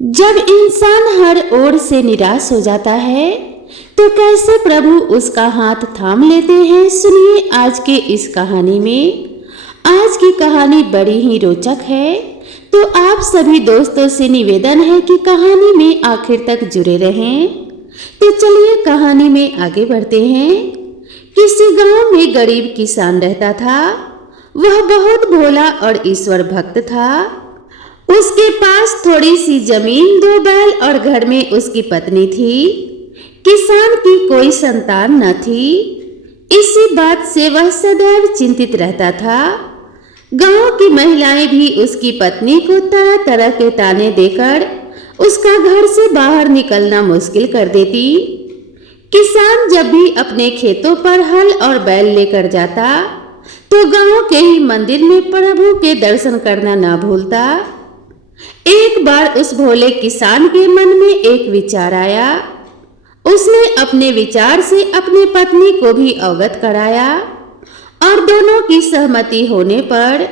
जब इंसान हर ओर से निराश हो जाता है तो कैसे प्रभु उसका हाथ थाम लेते हैं। सुनिए आज के इस कहानी में। आज की कहानी बड़ी ही रोचक है, तो आप सभी दोस्तों से निवेदन है कि कहानी में आखिर तक जुड़े रहें। तो चलिए कहानी में आगे बढ़ते हैं। किसी गांव में गरीब किसान रहता था। वह बहुत भोला और ईश्वर भक्त था। उसके पास थोड़ी सी जमीन, 2 बैल और घर में उसकी पत्नी थी। किसान की कोई संतान न थी। इसी बात से वह सदैव चिंतित रहता था। गांव की महिलाएं भी उसकी पत्नी को तरह तरह के ताने देकर उसका घर से बाहर निकलना मुश्किल कर देती। किसान जब भी अपने खेतों पर हल और बैल लेकर जाता तो गांव के ही मंदिर में प्रभु के दर्शन करना न भूलता। एक बार उस भोले किसान के मन में एक विचार आया। उसने अपने विचार से अपनी पत्नी को भी अवगत कराया और दोनों की सहमति होने पर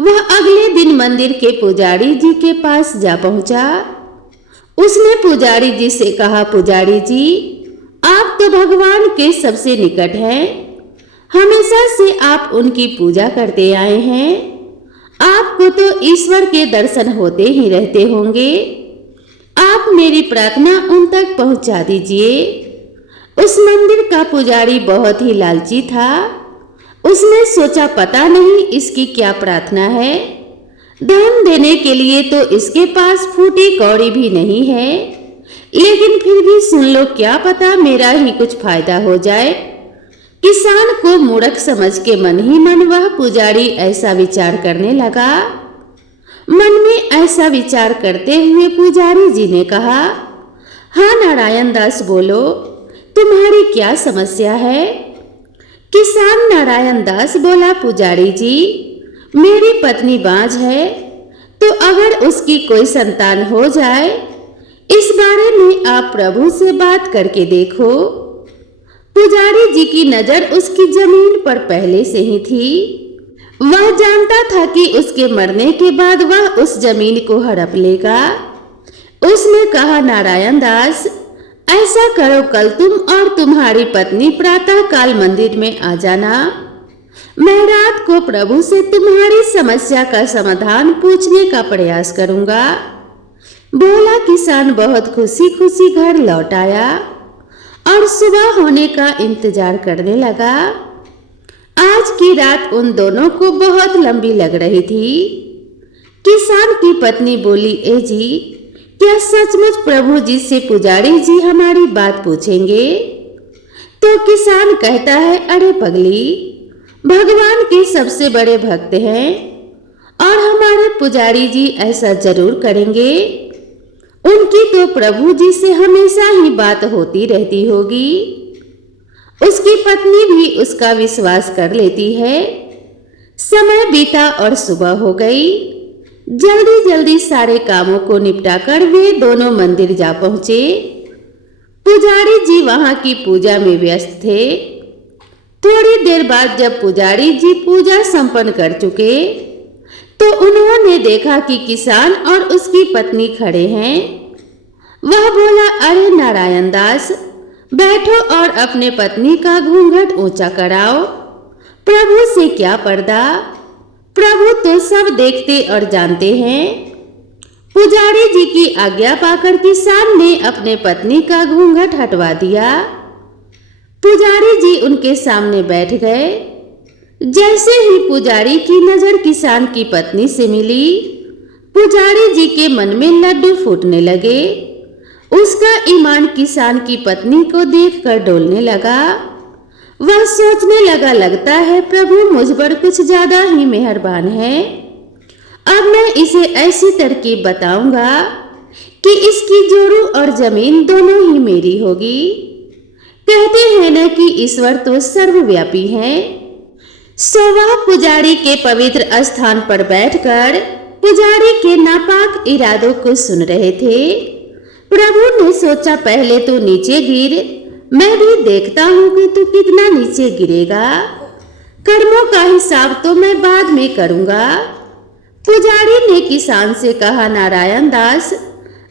वह अगले दिन मंदिर के पुजारी जी के पास जा पहुंचा। उसने पुजारी जी से कहा, पुजारी जी, आप तो भगवान के सबसे निकट हैं। हमेशा से आप उनकी पूजा करते आए हैं। आपको तो ईश्वर के दर्शन होते ही रहते होंगे। आप मेरी प्रार्थना उन तक पहुंचा दीजिए। उस मंदिर का पुजारी बहुत ही लालची था। उसने सोचा, पता नहीं इसकी क्या प्रार्थना है। धन देने के लिए तो इसके पास फूटी कौड़ी भी नहीं है, लेकिन फिर भी सुन लो, क्या पता मेरा ही कुछ फायदा हो जाए। किसान को मूर्ख समझ के मन ही मन वह पुजारी ऐसा विचार करने लगा। मन में ऐसा विचार करते हुए पुजारी जी ने कहा, हाँ नारायण दास, बोलो, तुम्हारी क्या समस्या है। किसान नारायण दास बोला, पुजारी जी, मेरी पत्नी बांझ है, तो अगर उसकी कोई संतान हो जाए, इस बारे में आप प्रभु से बात करके देखो। पुजारी जी की नजर उसकी जमीन पर पहले से ही थी। वह जानता था कि उसके मरने के बाद वह उस जमीन को हड़प लेगा। उसने कहा, नारायण दास, ऐसा करो, कल तुम और तुम्हारी पत्नी प्रातः काल मंदिर में आ जाना। मैं रात को प्रभु से तुम्हारी समस्या का समाधान पूछने का प्रयास करूंगा। भोला किसान बहुत खुशी खुशी घर लौट आया और सुबह होने का इंतजार करने लगा। आज की रात उन दोनों को बहुत लंबी लग रही थी। किसान की पत्नी बोली, ए जी, क्या सचमुच प्रभु जी से पुजारी जी हमारी बात पूछेंगे? तो किसान कहता है, अरे पगली, भगवान के सबसे बड़े भक्त हैं और हमारे पुजारी जी ऐसा जरूर करेंगे। उनकी तो प्रभु जी से हमेशा ही बात होती रहती होगी। उसकी पत्नी भी उसका विश्वास कर लेती है। समय बीता और सुबह हो गई। जल्दी जल्दी सारे कामों को निपटाकर वे दोनों मंदिर जा पहुंचे। पुजारी जी वहां की पूजा में व्यस्त थे। थोड़ी देर बाद जब पुजारी जी पूजा संपन्न कर चुके तो उन्होंने देखा कि किसान और उसकी पत्नी खड़े हैं। वह बोला, अरे नारायण दास, बैठो और अपने पत्नी का घूंघट ऊंचा कराओ। प्रभु से क्या पर्दा, प्रभु तो सब देखते और जानते हैं। पुजारी जी की आज्ञा पाकर किसान ने अपने पत्नी का घूंघट हटवा दिया। पुजारी जी उनके सामने बैठ गए। जैसे ही पुजारी की नजर किसान की पत्नी से मिली, पुजारी जी के मन में लड्डू फूटने लगे। उसका ईमान किसान की पत्नी को देखकर डोलने लगा। वह सोचने लगा, लगता है प्रभु मुझ पर कुछ ज्यादा ही मेहरबान है। अब मैं इसे ऐसी तरकीब बताऊंगा कि इसकी जोड़ू और जमीन दोनों ही मेरी होगी। कहते हैं न कि ईश्वर तो सर्वव्यापी है। सो वह पुजारी के पवित्र स्थान पर बैठकर पुजारी के नापाक इरादों को सुन रहे थे। प्रभु ने सोचा, पहले तो नीचे गिर, मैं भी देखता हूं कि तू कितना नीचे गिरेगा। कर्मों का हिसाब तो मैं बाद में करूंगा। पुजारी ने किसान से कहा, नारायण दास,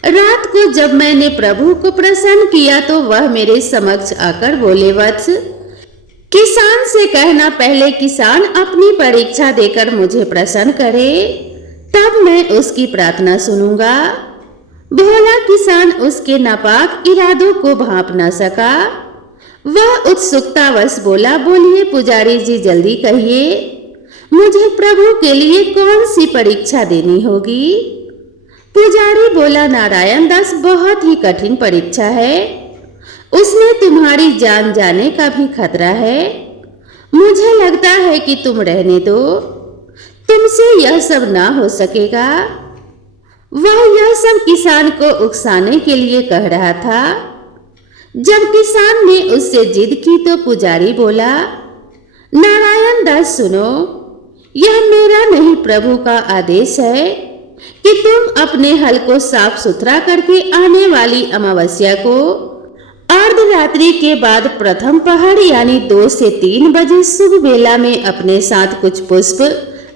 रात को जब मैंने प्रभु को प्रसन्न किया तो वह मेरे समक्ष आकर बोले, वत्स, किसान से कहना पहले किसान अपनी परीक्षा देकर मुझे प्रसन्न करे, तब मैं उसकी प्रार्थना सुनूंगा। भोला किसान उसके नापाक इरादों को भांप न सका। वह उत्सुकतावश बोला, बोलिए पुजारी जी, जल्दी कहिए, मुझे प्रभु के लिए कौन सी परीक्षा देनी होगी? पुजारी बोला, नारायण दास, बहुत ही कठिन परीक्षा है, उसमें तुम्हारी जान जाने का भी खतरा है। मुझे लगता है कि तुम रहने दो, तुमसे यह सब ना हो सकेगा। वह यह सब किसान को उकसाने के लिए कह रहा था। जब किसान ने उससे जिद की तो पुजारी बोला, नारायण दास सुनो, यह मेरा नहीं प्रभु का आदेश है कि तुम अपने हल को साफ सुथरा करके आने वाली अमावस्या को अर्धरात्रि के बाद प्रथम पहर यानी 2 से 3 बजे शुभ बेला में अपने साथ कुछ पुष्प,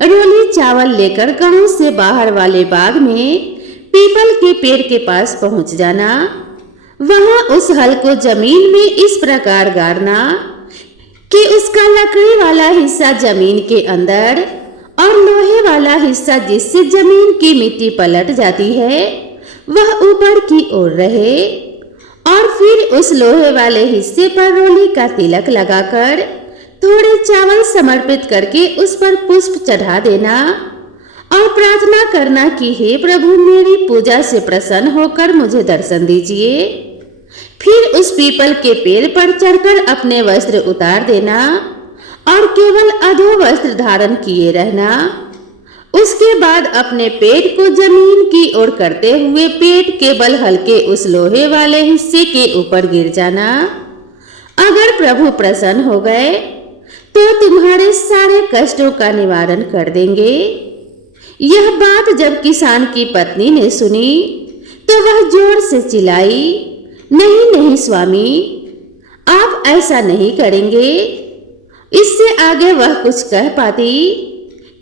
रोली, चावल लेकर गांव से बाहर वाले बाग में पीपल के पेड़ के पास पहुंच जाना। वहां उस हल को जमीन में इस प्रकार गाड़ना कि उसका लकड़ी वाला हिस्सा जमीन के अंदर और लोहे वाला हिस्सा जिससे जमीन की मिट्टी पलट जाती है वह ऊपर की ओर रहे, और फिर उस लोहे वाले हिस्से पर रोली का तिलक लगाकर थोड़े चावल समर्पित करके उस पर पुष्प चढ़ा देना और प्रार्थना करना कि हे प्रभु, मेरी पूजा से प्रसन्न होकर मुझे दर्शन दीजिए। फिर उस पीपल के पेड़ पर चढ़कर अपने वस्त्र उतार देना और केवल अधो वस्त्र धारण किए रहना। उसके बाद अपने पेट को जमीन की ओर करते हुए पेट के बल हल्के उस लोहे वाले हिस्से के ऊपर गिर जाना। अगर प्रभु प्रसन्न हो गए तो तुम्हारे सारे कष्टों का निवारण कर देंगे। यह बात जब किसान की पत्नी ने सुनी तो वह जोर से चिल्लाई, नहीं नहीं स्वामी, आप ऐसा नहीं करेंगे। इससे आगे वह कुछ कह पाती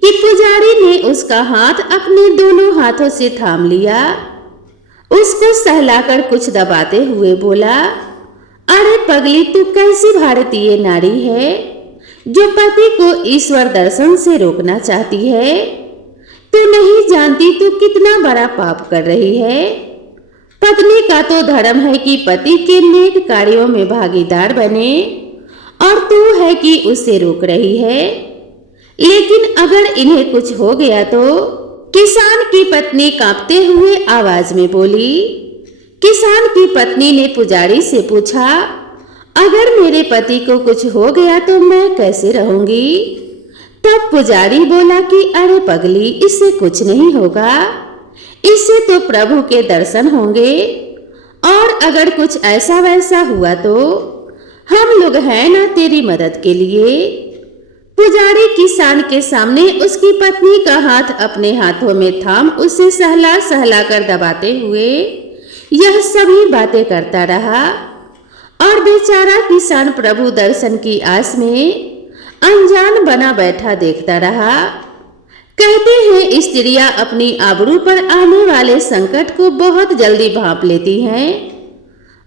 कि पुजारी ने उसका हाथ अपने दोनों हाथों से थाम लिया, उसको सहलाकर कुछ दबाते हुए बोला, अरे पगली, तू कैसी भारतीय नारी है जो पति को ईश्वर दर्शन से रोकना चाहती है? तू नहीं जानती तू कितना बड़ा पाप कर रही है। पत्नी का तो धर्म है कि पति के नेक कार्यों में भागीदार बने, और तू है कि उसे रोक रही है। लेकिन अगर इन्हें कुछ हो गया तो? किसान की पत्नी कांपते हुए आवाज में बोली। किसान की पत्नी ने पुजारी से पूछा, अगर मेरे पति को कुछ हो गया तो मैं कैसे रहूंगी? तब पुजारी बोला कि अरे पगली, इससे कुछ नहीं होगा, इससे तो प्रभु के दर्शन होंगे, और अगर कुछ ऐसा वैसा हुआ तो हम लोग हैं ना तेरी मदद के लिए। पुजारी किसान के सामने उसकी पत्नी का हाथ अपने हाथों में थाम उसे सहला सहला कर दबाते हुए यह सभी बातें करता रहा, और बेचारा किसान प्रभु दर्शन की आस में अनजान बना बैठा देखता रहा। कहते हैं स्त्रियां अपनी आबरू पर आने वाले संकट को बहुत जल्दी भांप लेती हैं।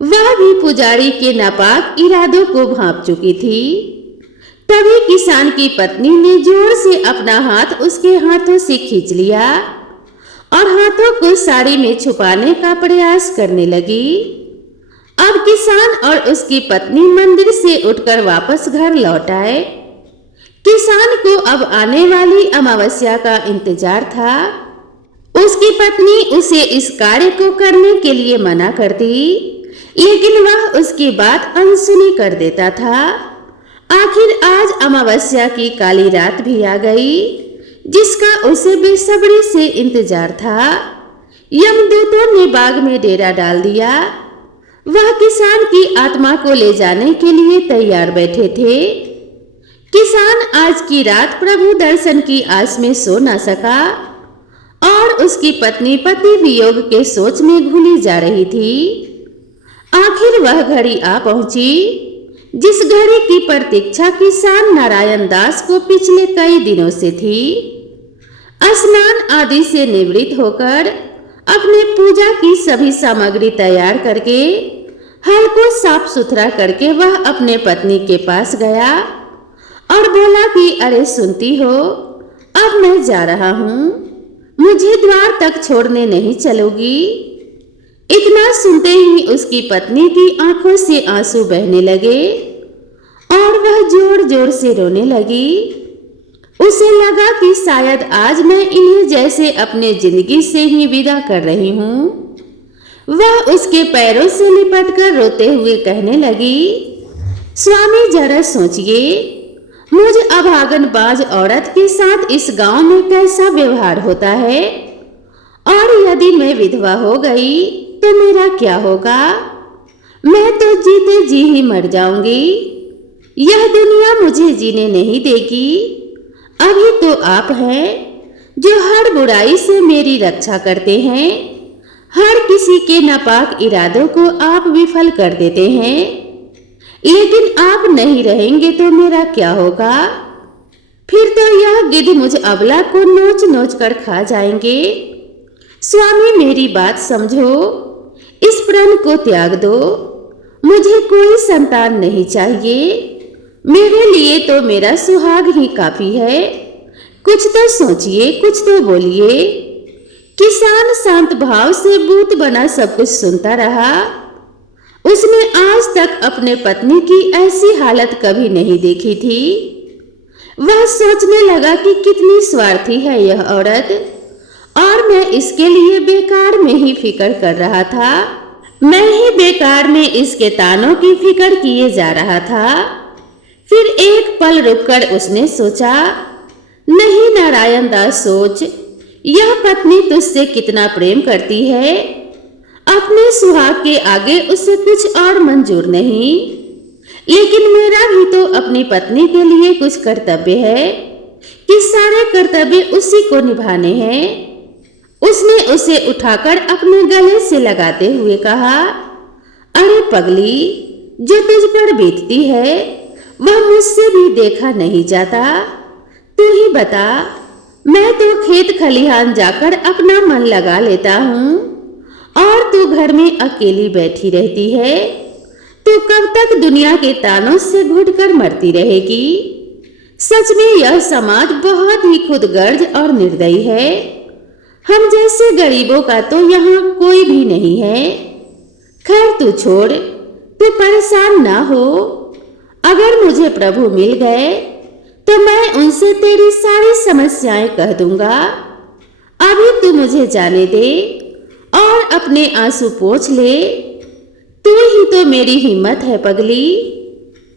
वह भी पुजारी के नापाक इरादों को भांप चुकी थी। तभी किसान की पत्नी ने जोर से अपना हाथ उसके हाथों से खींच लिया और हाथों को साड़ी में छुपाने का प्रयास करने लगी। अब किसान और उसकी पत्नी मंदिर से उठकर वापस घर लौट आए। किसान को अब आने वाली अमावस्या का इंतजार था। उसकी पत्नी उसे इस कार्य को करने के लिए मना करती, लेकिन वह उसकी बात अनसुनी कर देता था। आखिर आज अमावस्या की काली रात भी आ गई, जिसका उसे बेसब्री से इंतजार था। यमदूतों ने बाग में डेरा डाल दिया। वह किसान की आत्मा को ले जाने के लिए तैयार बैठे थे। किसान आज की रात प्रभु दर्शन की आस में सो न सका, और उसकी पत्नी पति वियोग के सोच में घुली जा रही थी। आखिर वह घड़ी आ पहुंची जिस घड़ी की प्रतीक्षा किसान नारायण दास को पिछले कई दिनों से थी। स्नान आदि से निवृत्त होकर अपने पूजा की सभी सामग्री तैयार करके हल को साफ सुथरा करके वह अपने पत्नी के पास गया और बोला कि अरे सुनती हो, अब मैं जा रहा हूँ, मुझे द्वार तक छोड़ने नहीं चलोगी। इतना सुनते ही उसकी पत्नी की आंखों से आंसू बहने लगे और वह जोर जोर से रोने लगी। उसे लगा कि शायद आज मैं इन्हें जैसे अपने जिंदगी से ही विदा कर रही हूँ। वह उसके पैरों से लिपटकर रोते हुए कहने लगी, स्वामी जरा सोचिए, मुझ अभागनबाज औरत के साथ इस गांव में कैसा व्यवहार होता है, और यदि मैं विधवा हो गई तो मेरा क्या होगा? मैं तो जीते जी ही मर जाऊंगी। यह दुनिया मुझे जीने नहीं देगी। अभी तो आप हैं जो हर बुराई से मेरी रक्षा करते हैं, हर किसी के नापाक इरादों को आप विफल कर देते हैं, लेकिन आप नहीं रहेंगे तो मेरा क्या होगा? फिर तो यह गिद्ध मुझ अबला को नोच नोच कर खा जाएंगे। स्वामी मेरी बात समझो, इस प्रण को त्याग दो। मुझे कोई संतान नहीं चाहिए, मेरे लिए तो मेरा सुहाग ही काफी है। कुछ तो सोचिए, कुछ तो बोलिए। किसान शांत भाव से बूत बना सब कुछ सुनता रहा। उसने आज तक अपने पत्नी की ऐसी हालत कभी नहीं देखी थी। वह सोचने लगा कि कितनी स्वार्थी है यह औरत, और मैं इसके लिए बेकार में ही फिक्र कर रहा था। मैं ही बेकार में इसके तानों की फिक्र किए जा रहा था। फिर एक पल रुककर उसने सोचा, नहीं नारायण दास, सोच, यह पत्नी तुझसे कितना प्रेम करती है। अपने सुहाग के आगे उसे कुछ और मंजूर नहीं, लेकिन मेरा भी तो अपनी पत्नी के लिए कुछ कर्तव्य है कि सारे कर्तव्य उसी को निभाने हैं। उसने उसे उठाकर अपने गले से लगाते हुए कहा, अरे पगली, जो तुझ पर बीतती है वह मुझसे भी देखा नहीं जाता। तू ही बता, मैं तो खेत खलिहान जाकर अपना मन लगा लेता हूँ और तू घर में अकेली बैठी रहती है। तू कब तक दुनिया के तानों से घुटकर मरती रहेगी? सच में यह समाज बहुत ही खुदगर्ज और निर्दयी है। हम जैसे गरीबों का तो यहाँ कोई भी नहीं है। खैर तू छोड़, तू परेशान ना हो। अगर मुझे प्रभु मिल गए तो मैं उनसे तेरी सारी समस्याएं कह दूंगा। अभी तू मुझे जाने दे और अपने आंसू पोंछ ले। तू ही तो मेरी हिम्मत है पगली।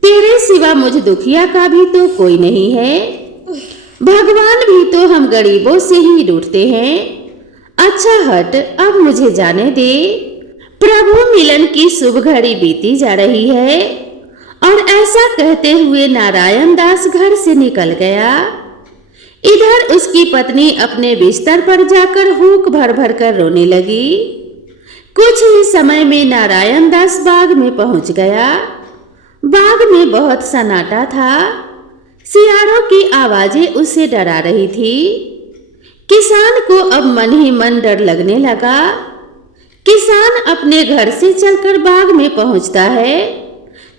तेरे सिवा मुझ दुखिया का भी तो कोई नहीं है। भगवान भी तो हम गरीबों से ही रूठते हैं। अच्छा हट, अब मुझे जाने दे। प्रभु मिलन की शुभ घड़ी बीती जा रही है। और ऐसा कहते हुए नारायण दास घर से निकल गया। इधर उसकी पत्नी अपने बिस्तर पर जाकर हूक भर भर कर रोने लगी। कुछ ही समय में नारायण दास बाग में पहुंच गया। बाग में बहुत सन्नाटा था। सियारों की आवाजें उसे डरा रही थी। किसान को अब मन ही मन डर लगने लगा। किसान अपने घर से चलकर बाग में पहुंचता है,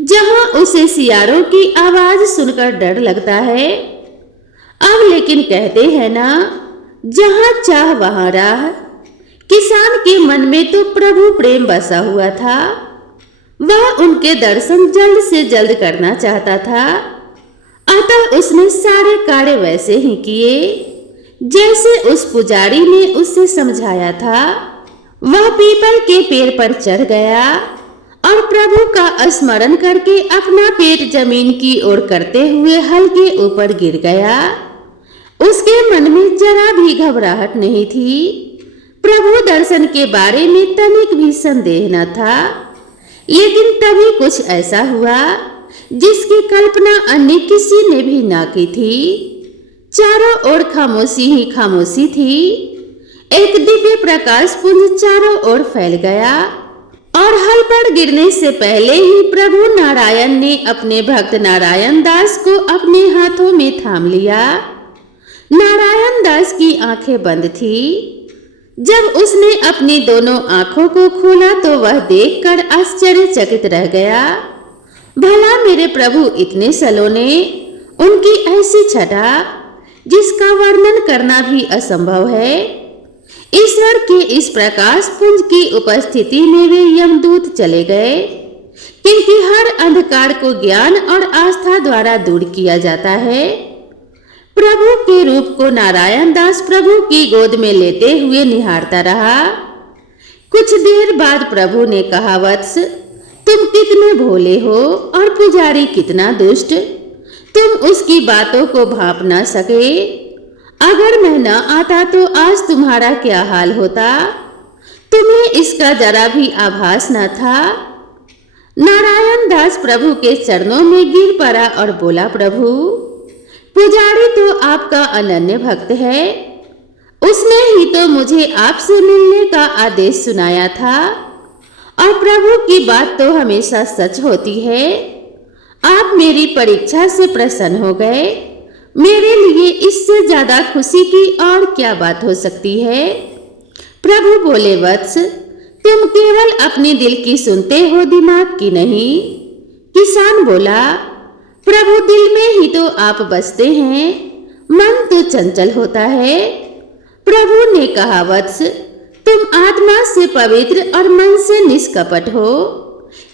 जहां उसे सियारों की आवाज सुनकर डर लगता है। अब लेकिन कहते हैं ना, जहां चाह वहां राह। किसान के मन में तो प्रभु प्रेम बसा हुआ था। वह उनके दर्शन जल्द से जल्द करना चाहता था। अतः उसने सारे कार्य वैसे ही किए जैसे उस पुजारी ने उसे समझाया था। वह पीपल के पेड़ पर चढ़ गया और प्रभु का स्मरण करके अपना पेट जमीन की ओर करते हुए हल के ऊपर गिर गया। उसके मन में जरा भी घबराहट नहीं थी। प्रभु दर्शन के बारे में तनिक भी संदेह न था। लेकिन तभी कुछ ऐसा हुआ जिसकी कल्पना अन्य किसी ने भी ना की थी। चारों ओर खामोशी ही खामोशी थी। एक दिव्य प्रकाश पुंज चारों ओर फैल गया और हल पर गिरने से पहले ही प्रभु नारायण ने अपने भक्त नारायण दास को अपने हाथों में थाम लिया। नारायण दास की आंखें बंद थी। जब उसने अपनी दोनों आंखों को खोला तो वह देखकर आश्चर्यचकित रह गया। भला मेरे प्रभु इतने सलोने, उनकी ऐसी छटा जिसका वर्णन करना भी असंभव है। ईश्वर के इस प्रकाश पुंज की उपस्थिति में वे यमदूत चले गए, क्योंकि हर अंधकार को ज्ञान और आस्था द्वारा दूर किया जाता है। प्रभु के रूप को नारायण दास प्रभु की गोद में लेते हुए निहारता रहा। कुछ देर बाद प्रभु ने कहा, वत्स, तुम कितने भोले हो और पुजारी कितना दुष्ट। तुम उसकी बातों को भांप ना सके। अगर मैं न आता तो आज तुम्हारा क्या हाल होता। तुम्हें इसका जरा भी आभास न था। नारायण दास प्रभु के चरणों में गिर पड़ा और बोला, प्रभु, पुजारी तो आपका अनन्य भक्त है। उसने ही तो मुझे आपसे मिलने का आदेश सुनाया था, और प्रभु की बात तो हमेशा सच होती है। आप मेरी परीक्षा से प्रसन्न हो गए। मेरे लिए इससे ज्यादा खुशी की और क्या बात हो सकती है। प्रभु बोले, वत्स, तुम केवल अपने दिल की सुनते हो, दिमाग की नहीं। किसान बोला, प्रभु, दिल में ही तो आप बसते हैं, मन तो चंचल होता है। प्रभु ने कहा, वत्स, तुम आत्मा से पवित्र और मन से निष्कपट हो।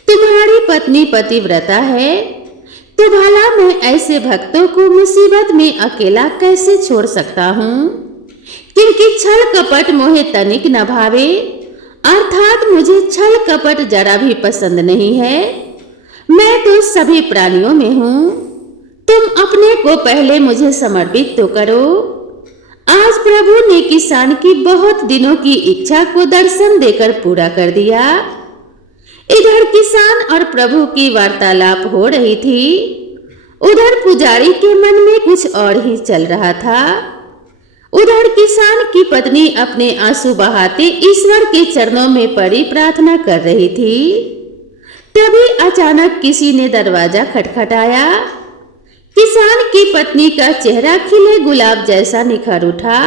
तुम्हारी पत्नी पतिव्रता है, तो भला मैं ऐसे भक्तों को मुसीबत में अकेला कैसे छोड़ सकता हूँ। क्योंकि छल कपट मोहे तनिक न भावे, अर्थात मुझे छल कपट जरा भी पसंद नहीं है। मैं तो सभी प्राणियों में हूँ। तुम अपने को पहले मुझे समर्पित तो करो। आज प्रभु ने किसान की बहुत दिनों की इच्छा को दर्शन देकर पूरा कर दिया। इधर किसान और प्रभु की वार्तालाप हो रही थी, उधर पुजारी के मन में कुछ और ही चल रहा था। उधर किसान की पत्नी अपने आंसू बहाते ईश्वर के चरणों में पड़ी प्रार्थना कर रही थी। तभी अचानक किसी ने दरवाजा खटखटाया। किसान की पत्नी का चेहरा खिले गुलाब जैसा निखर उठा।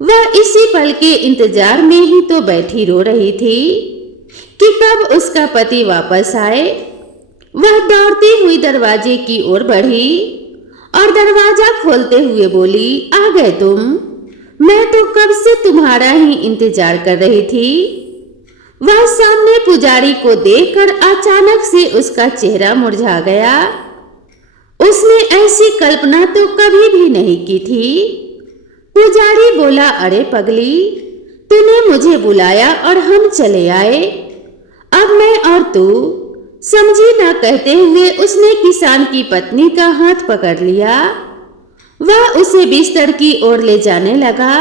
वह इसी पल के इंतजार में ही तो बैठी रो रही थी कि कब उसका पति वापस आए। वह दौड़ती हुई दरवाजे की ओर बढ़ी और दरवाजा खोलते हुए बोली, आ गए तुम? मैं तो कब से तुम्हारा ही इंतजार कर रही थी। वह सामने पुजारी को देखकर अचानक से उसका चेहरा मुरझा गया। उसने ऐसी कल्पना तो कभी भी नहीं की थी। पुजारी बोला, अरे पगली, तूने मुझे बुलाया और हम चले आए। अब मैं और तू, समझी ना कहते हुए उसने किसान की पत्नी का हाथ पकड़ लिया। वह उसे बिस्तर की ओर ले जाने लगा।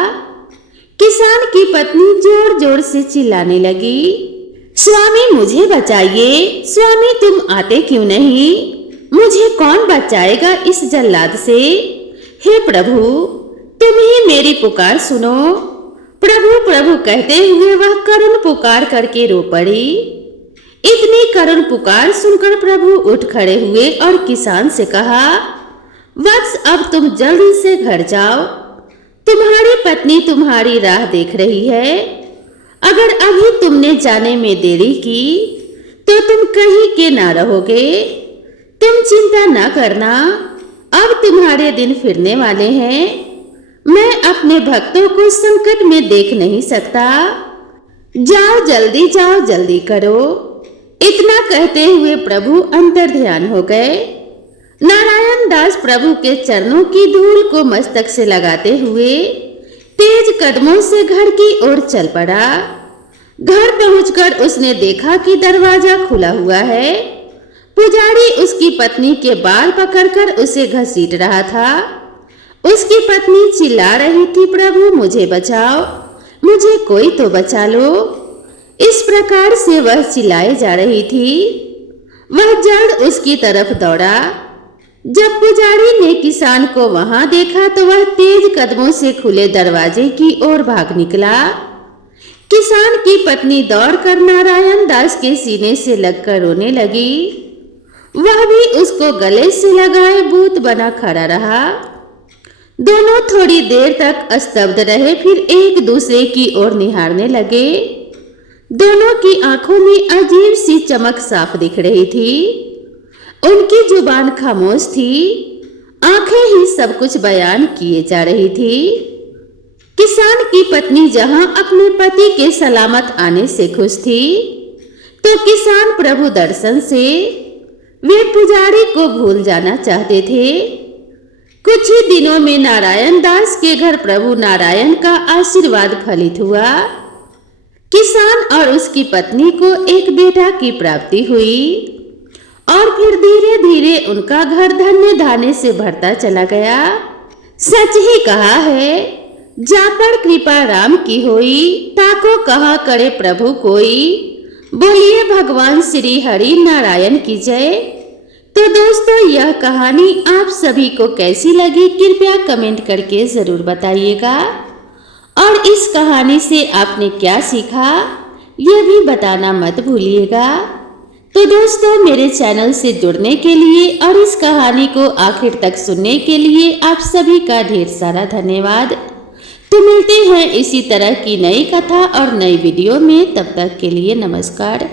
किसान की पत्नी जोर जोर से चिल्लाने लगी, स्वामी मुझे बचाइए, स्वामी तुम आते क्यों नहीं? मुझे कौन बचाएगा इस जल्लाद से? हे प्रभु, तुम ही मेरी पुकार सुनो। प्रभु प्रभु कहते हुए वह करुण पुकार करके रो पड़ी। इतनी करुण पुकार सुनकर प्रभु उठ खड़े हुए और किसान से कहा, वत्स, अब तुम जल्दी से घर जाओ। तुम्हारी पत्नी तुम्हारी राह देख रही है। अगर अभी तुमने जाने में देरी की तो तुम कहीं के ना रहोगे। तुम चिंता ना करना, अब तुम्हारे दिन फिरने वाले हैं। मैं अपने भक्तों को संकट में देख नहीं सकता। जाओ जल्दी करो। इतना कहते हुए प्रभु अंतर ध्यान हो गए। नारायण दास प्रभु के चरणों की धूल को मस्तक से लगाते हुए तेज कदमों से घर की ओर चल पड़ा। घर पहुंचकर उसने देखा कि दरवाजा खुला हुआ है। पुजारी उसकी पत्नी के बाल पकड़कर उसे घसीट रहा था। उसकी पत्नी चिल्ला रही थी, प्रभु मुझे बचाओ, मुझे कोई तो बचा लो। इस प्रकार से वह चिल्लाए जा रही थी। वह जल्द उसकी तरफ दौड़ा। जब पुजारी ने किसान को वहां देखा तो वह तेज कदमों से खुले दरवाजे की ओर भाग निकला। किसान की पत्नी दौड़कर नारायण दास के सीने से लगकर रोने लगी। वह भी उसको गले से लगाए भूत बना खड़ा रहा। दोनों थोड़ी देर तक स्तब्ध रहे, फिर एक दूसरे की ओर निहारने लगे। दोनों की आंखों में अजीब सी चमक साफ दिख रही थी। उनकी जुबान खामोश थी, आंखें ही सब कुछ बयान किए जा रही थी। किसान की पत्नी जहां अपने पति के सलामत आने से खुश थी, तो किसान प्रभु दर्शन से वे पुजारी को भूल जाना चाहते थे। कुछ ही दिनों में नारायण दास के घर प्रभु नारायण का आशीर्वाद फलित हुआ। किसान और उसकी पत्नी को एक बेटा की प्राप्ति हुई और फिर धीरे धीरे उनका घर धन्य धान्य से भरता चला गया। सच ही कहा है, जापर कृपा राम की होई, ताको कहा करे प्रभु कोई। बोलिए भगवान श्री हरि नारायण की जय। तो दोस्तों, यह कहानी आप सभी को कैसी लगी कृपया कमेंट करके जरूर बताइएगा, और इस कहानी से आपने क्या सीखा यह भी बताना मत भूलिएगा। तो दोस्तों, मेरे चैनल से जुड़ने के लिए और इस कहानी को आखिर तक सुनने के लिए आप सभी का ढेर सारा धन्यवाद। तो मिलते हैं इसी तरह की नई कथा और नई वीडियो में, तब तक के लिए नमस्कार।